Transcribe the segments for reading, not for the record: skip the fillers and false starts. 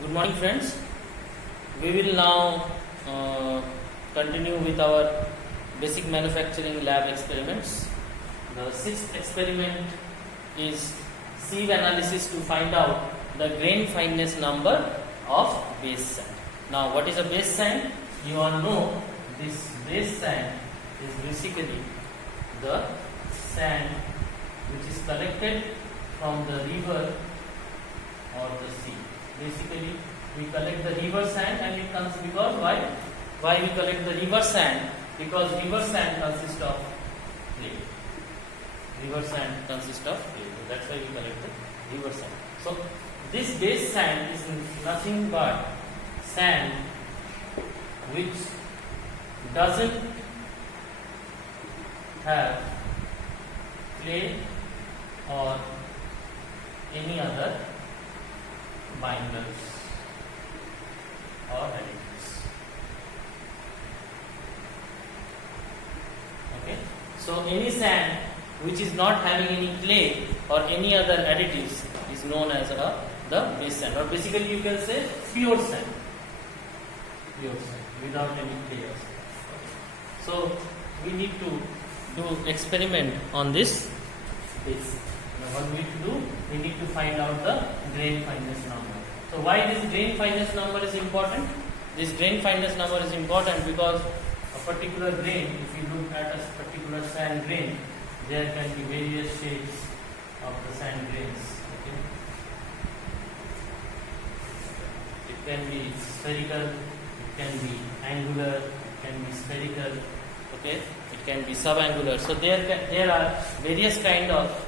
Good morning, friends. We will now continue with our basic manufacturing lab experiments. The sixth experiment is sieve analysis to find out the grain fineness number of base sand. Now, what is a base sand? You all know this base sand is basically the sand which is collected from the river or the sea. Basically, we collect the river sand and it comes because why we collect the river sand? Because river sand consists of clay. River sand consists of clay. So that's why we collect the river sand. So this base sand is nothing but sand which doesn't have clay or any other binders or additives. Okay, so any sand which is not having any clay or any other additives is known as the base sand, or basically you can say pure sand without any clay. So we need to do experiment on this base. Now what we need to do? We need to find out the grain fineness number. So why this grain fineness number is important? This grain fineness number is important because a particular grain, if you look at a particular sand grain, there can be various shapes of the sand grains. Okay? It can be spherical, it can be angular, it can be spherical, okay? It can be subangular. So there are various kind of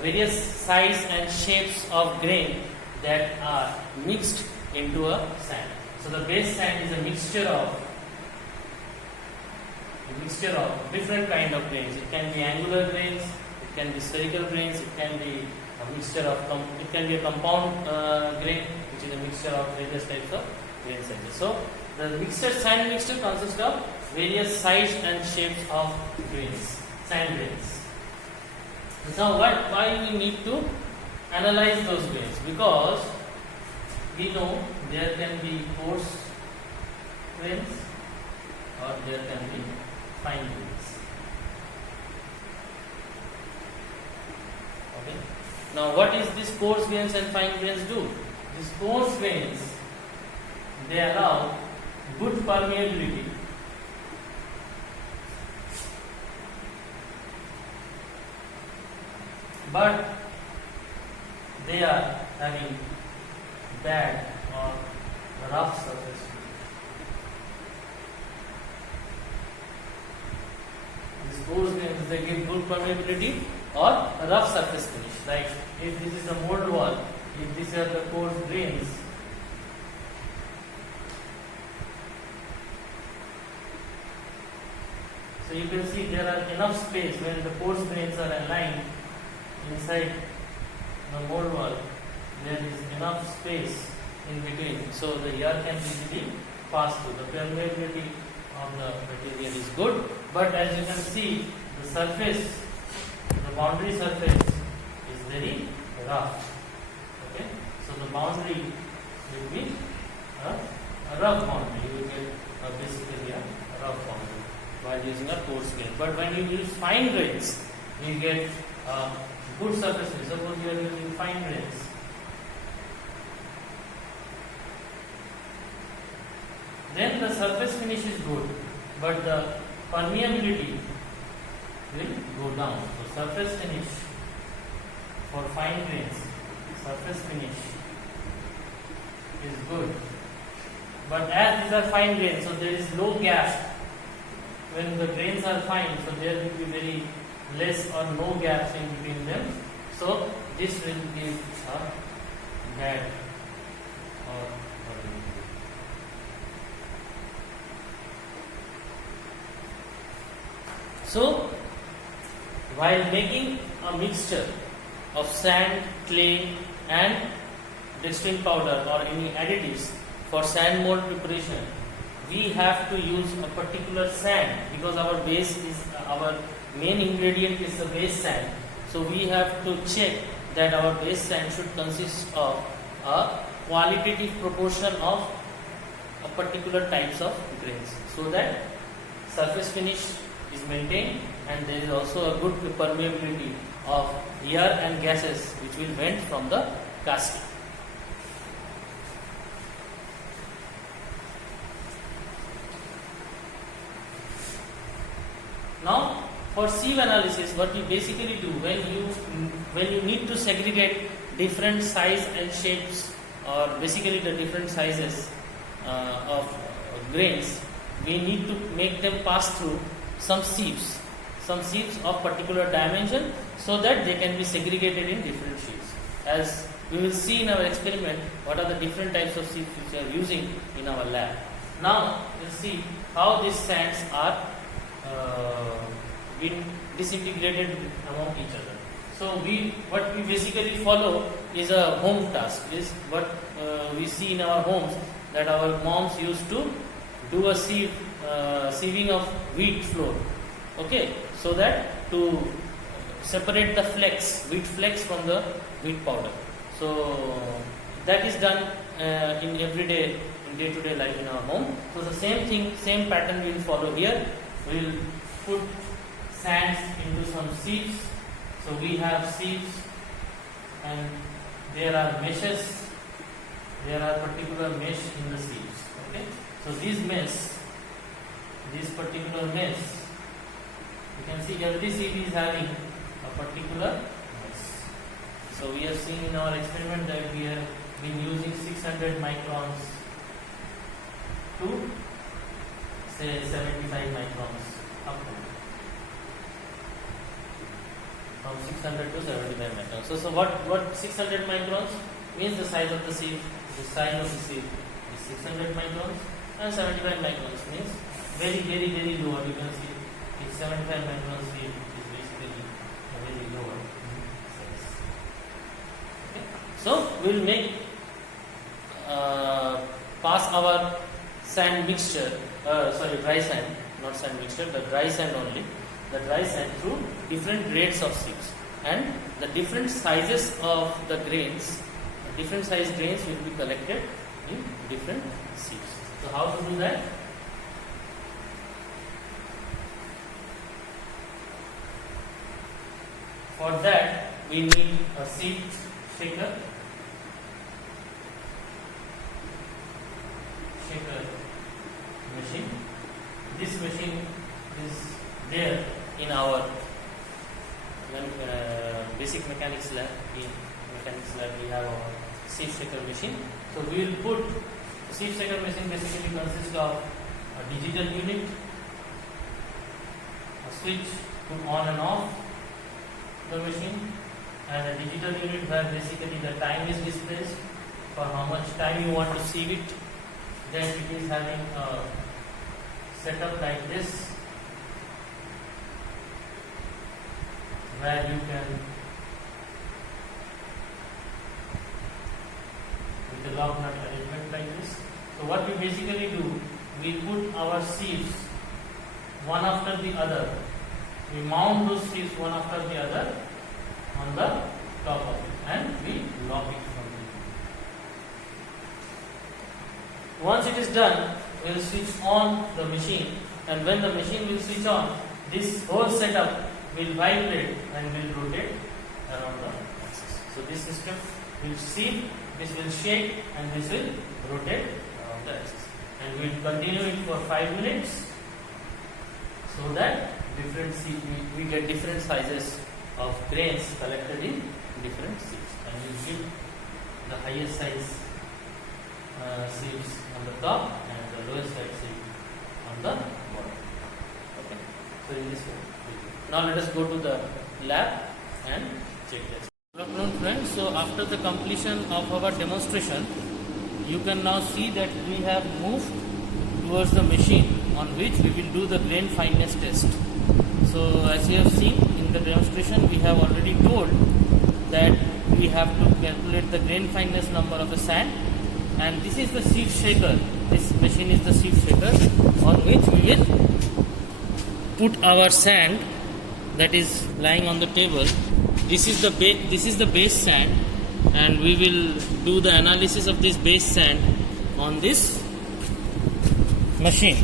various size and shapes of grain that are mixed into a sand. So the base sand is a mixture of different kind of grains. It can be angular grains, it can be spherical grains, it can be a mixture of it can be a compound grain, which is a mixture of various types of grain sizes. So the sand mixture consists of various size and shapes of grains, sand grains. Now why we need to analyze those grains? Because we know there can be coarse grains or there can be fine grains. Okay. Now what is this coarse grains and fine grains do? These coarse grains, they allow good permeability but they are having bad or rough surface. These coarse grains, they give good permeability or a rough surface finish. Like if this is a mold wall, if these are the coarse grains, so you can see there are enough space when the coarse grains are aligned inside the mold wall. There is enough space in between, so the air can easily pass through. The permeability of the material is good, but as you can see, the surface, the boundary surface is very rough. Okay, so the boundary will be a rough boundary. You will get basically a rough boundary while using a coarse grain. But when you use fine grains, you get good surface. Suppose you are using fine grains. Then the surface finish is good, but the permeability will go down. So surface finish for fine grains, surface finish is good. But as these are fine grains, so there is low gap. When the grains are fine, so there will be very less or no gaps in between them. So this will give a bad or so while making a mixture of sand, clay and distilled powder or any additives for sand mold preparation, we have to use a particular sand because our base is our main ingredient is the base sand. So we have to check that our base sand should consist of a qualitative proportion of a particular types of grains, so that surface finish is maintained and there is also a good permeability of air and gases which will vent from the casting. Now, for sieve analysis, what we basically do when you need to segregate different size and shapes, or basically the different sizes of grains, we need to make them pass through some sieves of particular dimension, so that they can be segregated in different sheets. As we will see in our experiment, what are the different types of sieves which we are using in our lab. Now, we'll see how these sands are been disintegrated among each other. So what we basically follow is a home task. Is what we see in our homes, that our moms used to do a sieving of wheat flour. Okay, so that to separate the wheat flakes from the wheat powder. So that is done in day-to-day life in our home. So the same pattern we will follow here. We will put sands into some sieves. So we have sieves, and there are meshes. There are particular mesh in the sieves. Okay. So this particular mesh, you can see every sieve is having a particular mesh. So we have seen in our experiment that we have been using 600 microns to say 75 microns up to. From 600 to 75 microns. So what 600 microns means? The size of the sieve, the size of the sieve is 600 microns, and 75 microns means very low. You can see it's 75 microns sieve is basically a very lower size. Okay. So we will make pass our sand mixture, dry sand, not sand mixture, the dry sand only. The dry sand through different grades of sieves, and the different sizes of the grains, different size grains will be collected in different sieves. So how to do that? For that we need a sieve shaker machine. This machine is there in our basic mechanics lab. In mechanics lab we have our sieve shaker machine. So we will put sieve shaker machine basically consists of a digital unit, a switch to on and off the machine, and a digital unit where basically the time is displayed for how much time you want to sieve it. Then it is having a setup like this, where you can, with the lock nut arrangement like this. So what we basically do, we put our sieves one after the other. We mount those sieves one after the other on the top of it, and we lock it from there. Once it is done, we will switch on the machine, and when the machine will switch on, this whole setup will vibrate and will rotate around the axis. So this system will sieve, this will shake, and this will rotate around the axis. And we will continue it for 5 minutes, so that we get different sizes of grains collected in different sieves. And we give the highest size sieves on the top and the lowest size sieve on the bottom. Okay. So in this way. Now let us go to the lab and check this. Good afternoon friends. So after the completion of our demonstration, you can now see that we have moved towards the machine on which we will do the grain fineness test. So as you have seen in the demonstration, we have already told that we have to calculate the grain fineness number of the sand, and this is the sieve shaker. This machine is the sieve shaker on which we will put our sand that is lying on the table. This is the base sand, and we will do the analysis of this base sand on this machine.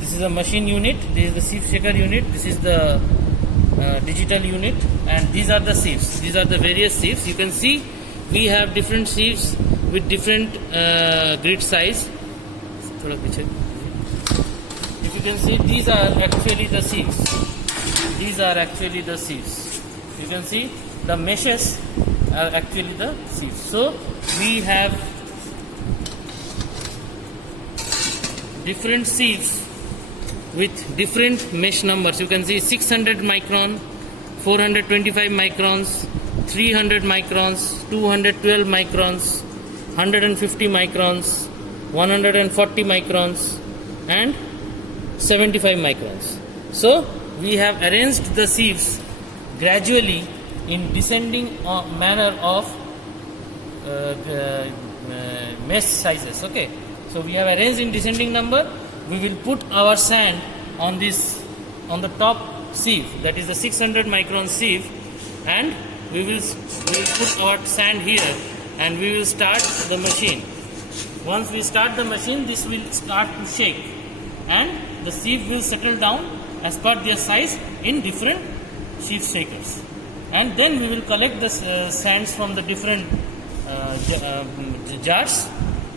This is a machine unit, this is the sieve shaker unit, this is the digital unit, and these are the sieves. These are the various sieves. You can see we have different sieves with different grid size. If you can see, these are actually the sieves. These are actually the sieves. You can see the meshes are actually the sieves. So we have different sieves with different mesh numbers. You can see 600 micron, 425 microns, 300 microns, 212 microns, 150 microns, 140 microns, and 75 microns. So we have arranged the sieves gradually in descending manner of mesh sizes. Okay, so we have arranged in descending number. We will put our sand on this, on the top sieve, that is the 600 micron sieve, and we will put our sand here and we will start the machine. Once we start the machine, this will start to shake and the sieve will settle down as per their size in different sieve shakers, and then we will collect the sands from the different jars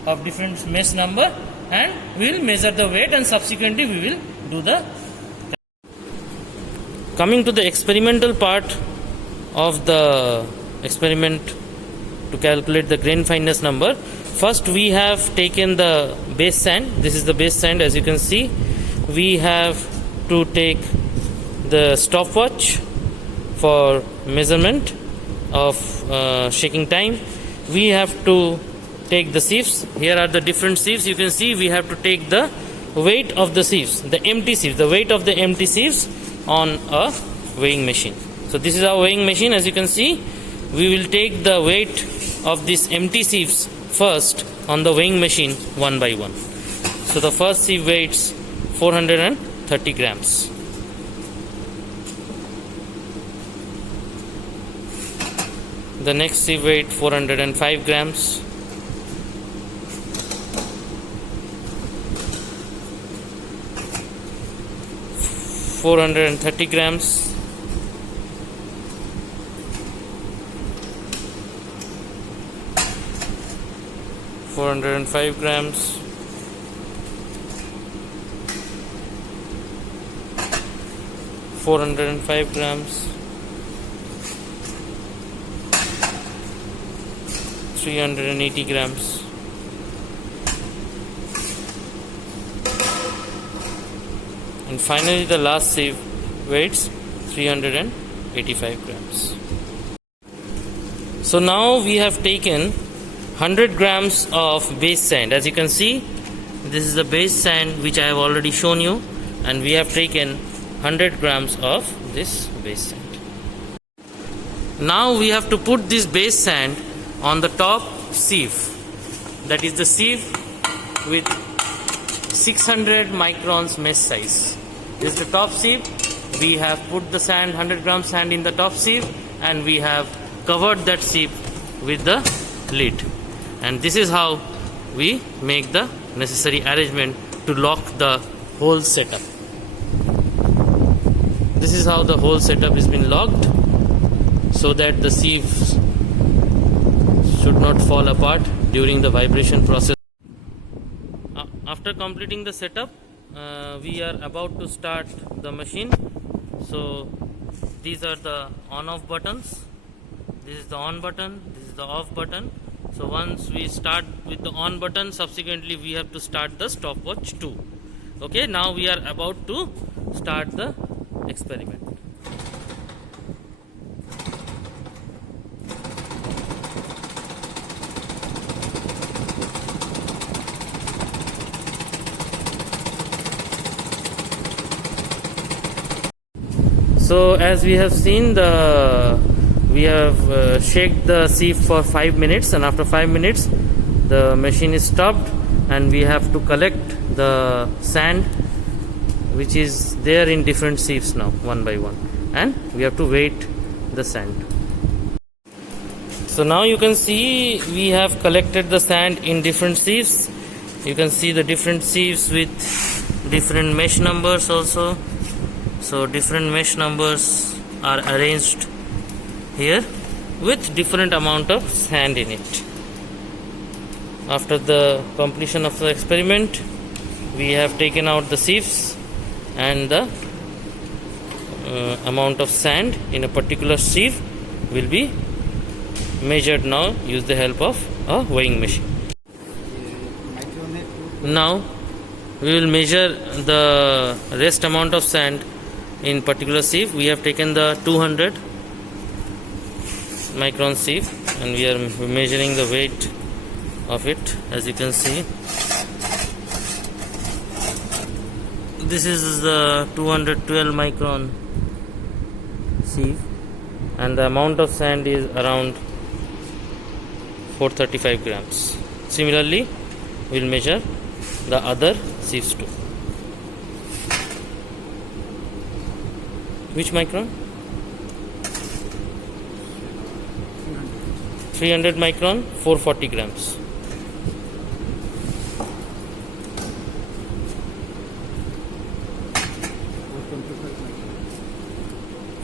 of different mesh number, and we will measure the weight, and subsequently we will do the. Coming to the experimental part of the experiment to calculate the grain fineness number, first we have taken the base sand. This is the base sand, as you can see. We have to take the stopwatch for measurement of shaking time. We have to take the sieves. Here are the different sieves. You can see we have to take the weight of the sieves, the empty sieves, the weight of the empty sieves on a weighing machine. So this is our weighing machine. As you can see, we will take the weight of these empty sieves first on the weighing machine one by one. So the first sieve weighs 430 grams. The next sieve weight 405 grams. $430 grams. $405 grams. $405 grams. 380 grams. And finally the last sieve weighs 385 grams. So now we have taken 100 grams of base sand. As you can see, this is the base sand which I have already shown you, and we have taken 100 grams of this base sand. Now we have to put this base sand on the top sieve, that is the sieve with 600 microns mesh size. This is the top sieve. We have put the sand, 100 grams sand in the top sieve, and we have covered that sieve with the lid. And this is how we make the necessary arrangement to lock the whole setup. This is how the whole setup has been locked, so that the sieves should not fall apart during the vibration process. After completing the setup, we are about to start the machine. So these are the on-off buttons. This is the on button, this is the off button. So once we start with the on button, subsequently we have to start the stopwatch too. Okay, now we are about to start the experiment. So as we have seen, we have shaked the sieve for 5 minutes, and after 5 minutes the machine is stopped, and we have to collect the sand which is there in different sieves now, one by one, and we have to weight the sand. So So now you can see we have collected the sand in different sieves. You can see the different sieves with different mesh numbers also. So different mesh numbers are arranged here with different amount of sand in it. After the completion of the experiment, we have taken out the sieves and the amount of sand in a particular sieve will be measured now. Use the help of a weighing machine. Now we will measure the rest amount of sand in particular sieve. We have taken the 200 micron sieve and we are measuring the weight of it. As you can see, this is the 212 micron sieve and the amount of sand is around 435 grams. Similarly, we will measure the other sieves too. Which micron? 300 micron, 440 grams.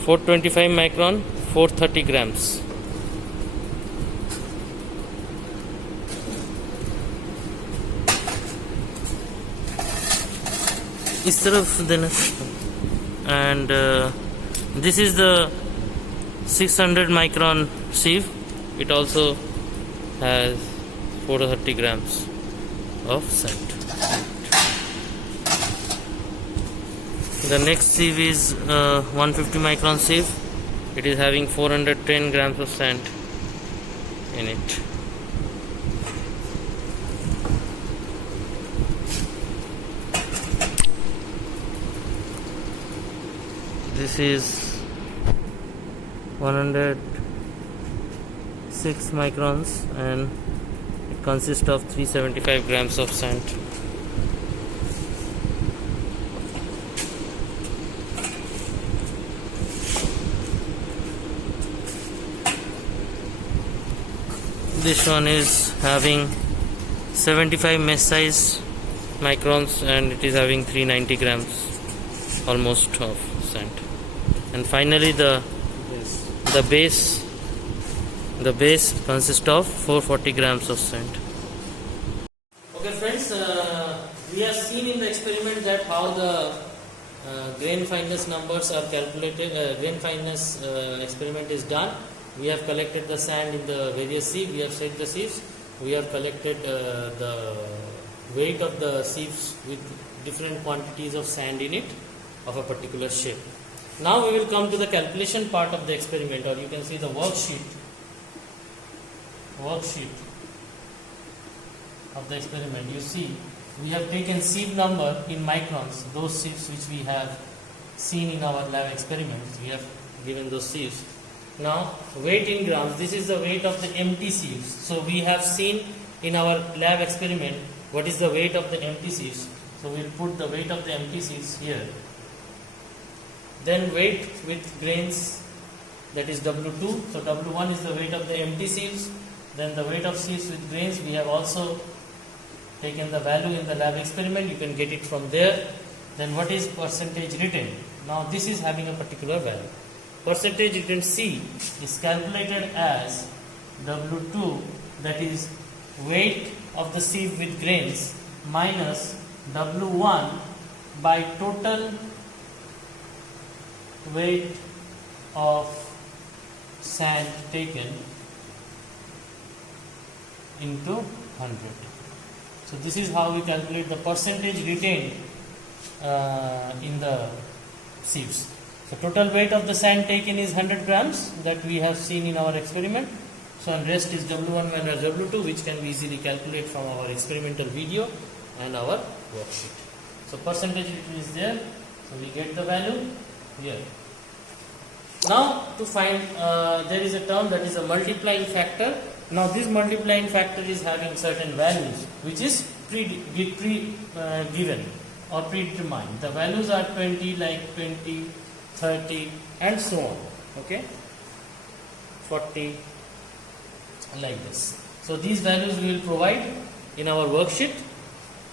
.425 micron, 430 grams. इस तरफ देना. And this is the 600 micron sieve. It also has 430 grams of sand. The next sieve is 150 micron sieve. It is having 410 grams of sand in it. This is 106 microns and it consists of 375 grams of sand. This one is having 75 mesh size microns and it is having 390 grams almost of sand. And finally the base consists of 440 grams of sand. Okay friends, we have seen in the experiment that how the grain fineness numbers are calculated. Grain fineness experiment is done. We have collected the sand in the various sieves. We have set the sieves. We have collected the weight of the sieves with different quantities of sand in it of a particular shape. Now we will come to the calculation part of the experiment, or you can see the worksheet of the experiment. You see, we have taken sieve number in microns, those sieves which we have seen in our lab experiments. We have given those sieves. Now weight in grams, this is the weight of the empty sieves. So we have seen in our lab experiment what is the weight of the empty sieves. So we will put the weight of the empty sieves here. Then weight with grains, that is W2. So W1 is the weight of the empty sieves. Then the weight of sieves with grains, we have also taken the value in the lab experiment. You can get it from there. Then what is percentage retain? Now this is having a particular value. Percentage retain C is calculated as W2, that is weight of the sieve with grains, minus W1 by total weight of sand taken into 100. So this is how we calculate the percentage retained in the sieves. So total weight of the sand taken is 100 grams that we have seen in our experiment. So and rest is W1 minus W2, which can be easily calculated from our experimental video and our worksheet. So percentage is there. So we get the value here. Now to find, there is a term that is a multiplying factor. Now this multiplying factor is having certain values which is given or predetermined. The values are 20, like 20, 30 and so on. Okay, 40, like this. So these values we will provide in our worksheet.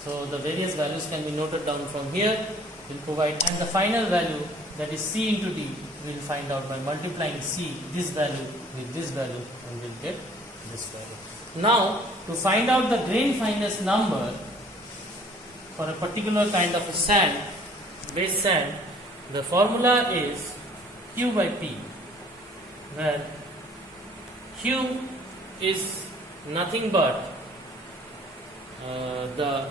So the various values can be noted down from here. We'll provide, and the final value, that is C into D, we'll find out by multiplying C, this value with this value, and we'll get this value. Now, to find out the grain fineness number for a particular kind of a sand, base sand, the formula is Q by P, where Q is nothing but the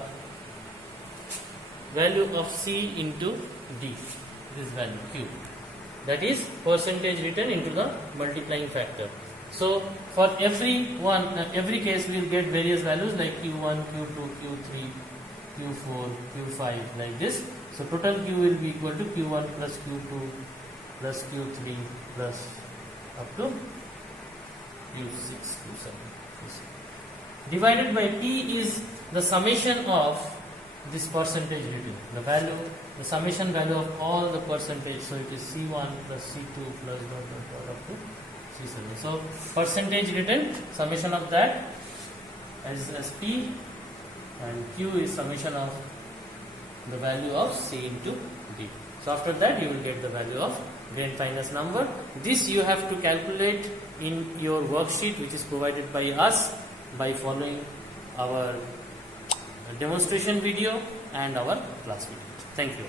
value of C into D, this value Q, that is percentage written into the multiplying factor. So for every case we will get various values like Q1, Q2, Q3, Q4, Q5, like this. So total Q will be equal to Q1 plus Q2 plus Q3 plus up to Q6, Q7, divided by P is the summation of this percentage written, the summation value of all the percentage. So it is C1 plus C2 plus dot up to C7. So percentage written, summation of that as P, and Q is summation of the value of C into D. So after that you will get the value of grain fineness number. This you have to calculate in your worksheet, which is provided by us, by following our demonstration video and our class video. Thank you.